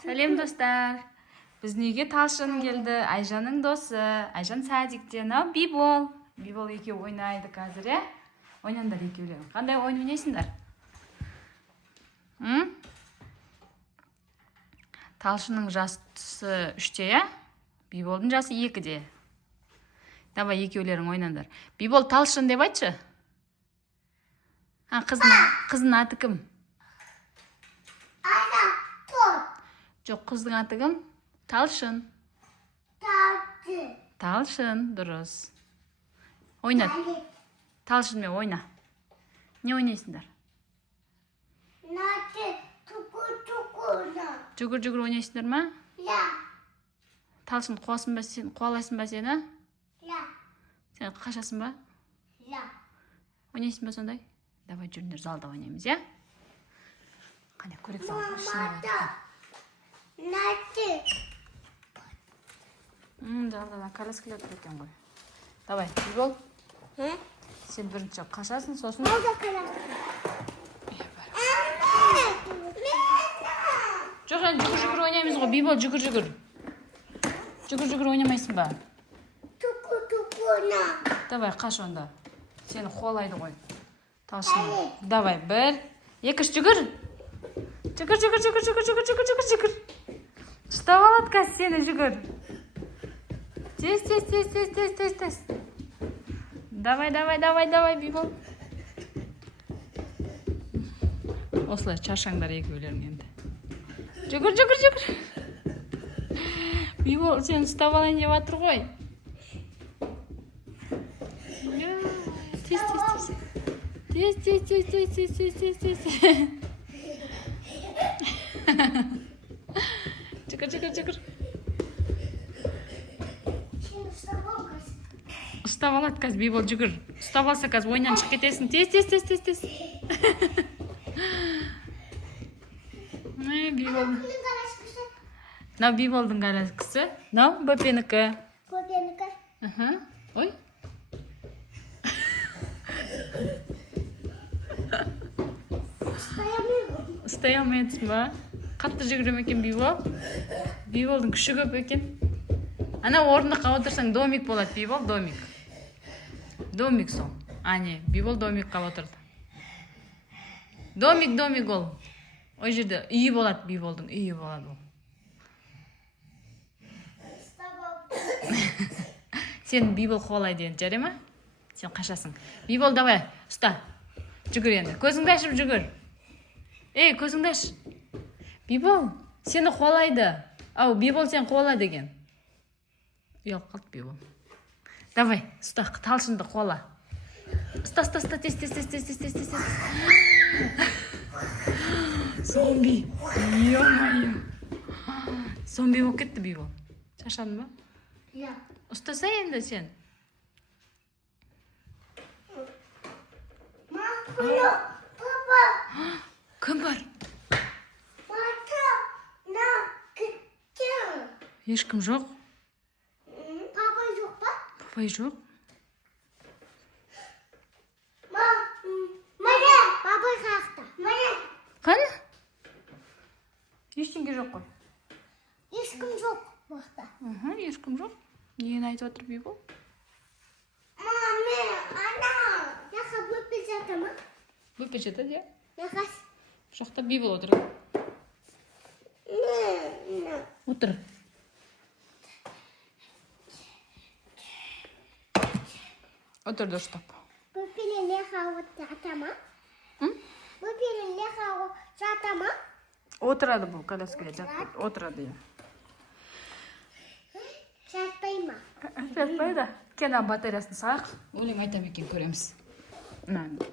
Сәлем достар. Біздің үйге Талшын келді. Айжанның досы. Айжан садиктен. Бибол. Бибол екеу ойнайды қазір, е? Ойнаңдар екеулер. Қандай ойын ойнайсыңдар? Талшынның жасы 3-те, е? Биболдың жасы 2-де. Давай екеулерің ойнаңдар. Бибол, Талшын деп айтшы. Қыздың аты кім? Жоқ, қыздың аты кім? Талшын. Талшын, дұрыс. Ойна. Талшынмен ойна. Не ойнайсыңдар? Жүгір ойнайсыңдар ма? Талшын қуалайсың ба сені? Сен қашасың ба? Ойнайсың ба сондай? Давай жүріңдер, залда ойнаймыз, я? Қане, көрек залда. Залда коляскалар тұр екен ғой. Давай, Бибол. Сен бірінші қашасың, сосын... Жоқ, жүгір ойнаймыз ғой. Бибол, жүгір. Жүгір ойнамайсың ба? Давай, қаш онда. Сені қуалайды ғой. Талшын. Давай, 1, 2, жүгір. Жүгір. Ұстап алады қаз сені, жүгір. Тез. Давай, Бибол. Осылай шаршаңдар екеулерің енді. Жүгір. Бибол, сен ұстап алайын деп жатыр ғой. Тез. Жүгір. Ұстап алады қаз, Бибол, жүгір. Ұстап алса қаз, ойнан шық кетесің. Тез. Бибол. Нау Биболдың коляскасы. Нау Бөпенікі. Ой. Ұстай алмайсың ба? Қатты жүгірем екен Бибол. Биболдың күші көп екен. Ана орындыққа отырсаң домик болады, Бибол, домик. Домик сол. Не, Бибол домикқа отырды. Домик ол. Ой жерде үйі болады, Биболдың үйі болады ол. Сен Бибол қуалайды енді, жарай ма? Сен қашасың. Бибол, давай, ұста. Жүгір енді. Көзіңді ашып жүгір. Көзіңді аш. Бибол, сені қуалайды. Бибол сен қуалайды екен. Ұялып қалды Бибол. Давай, ұста, Талшынды қуала. Ұста, тез. Зомби. Ё-моё. Зомби болып кетті Бибол. Шашадың ба? Ұстаса енді сен. Папа. Кім бар? Ешкім жоқ? Папай жоқ па? Папай жоқ? Міне, папай қақта. Қаны? Ештеңе жоқ қой. Ешкім жоқ бақта. Ешкім жоқ. Нені айтып отыр Бибол? Яқа бөпе жата ма? Бөпе жатады, я? Яқас. Жоқта Бибол отыр. Отыр. Отыр дұрыстап. Бөпелен яқа жата ма? Бөпелен яқа жата ма? Отырады бұл, коляскаға жатпайды. Отырады, я. Жатпай ма? Жатпайды. Кена батареясын сақ. Өлең айтам екен көреміз.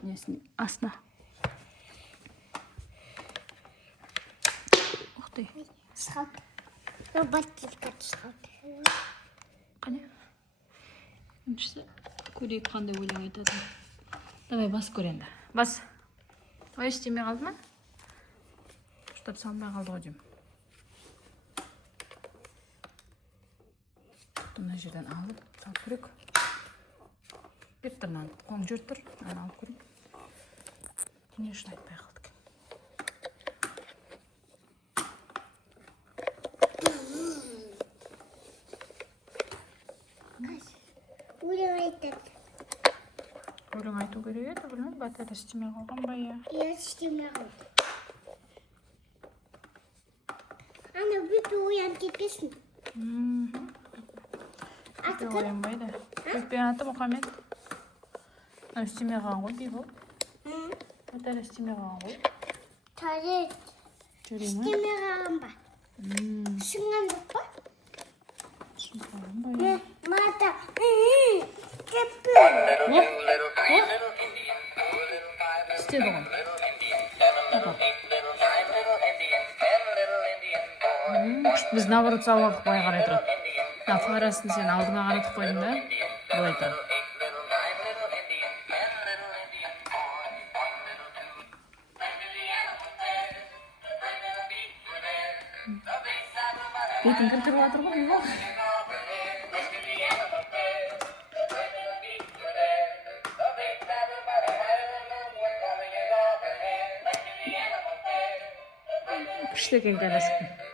Несін астына. Ұқтай. Сқалт. Баттерка сқалт. Қане? Үшісі көрейік қандай өлең айтады. Давай бас көренді. Бас. Ой, істемей қалды ма? Ұштап салмай қалды ғой деймін. Мына жерден алып, салып көрек. Беп тұрман, қоң жүр тұр, алып көрек. Не үшін айтпай қалды. батарея істемей қалған ба иә? Иә, істемей қалды. Ана бүпі оянып кетпесін. Бөпе оянбайды. Бөпе аты Мұхаммед. Істемей қалған ғой Бибол. Батарея істемей қалған ғой. Тарет. Жүре ме? Істемей қалған ба? Сынған жоқ па? Сынған қалған ба иә? Мата. Кеппі. Істеді ғой. Біз наоборот сабақ былай қарай тұрады. Фарасын сен алдыңа қаратып қойдың да, былай тұрады. Бетін кіртіріп жатыр ғой, Бибол. Күшті екен коляска.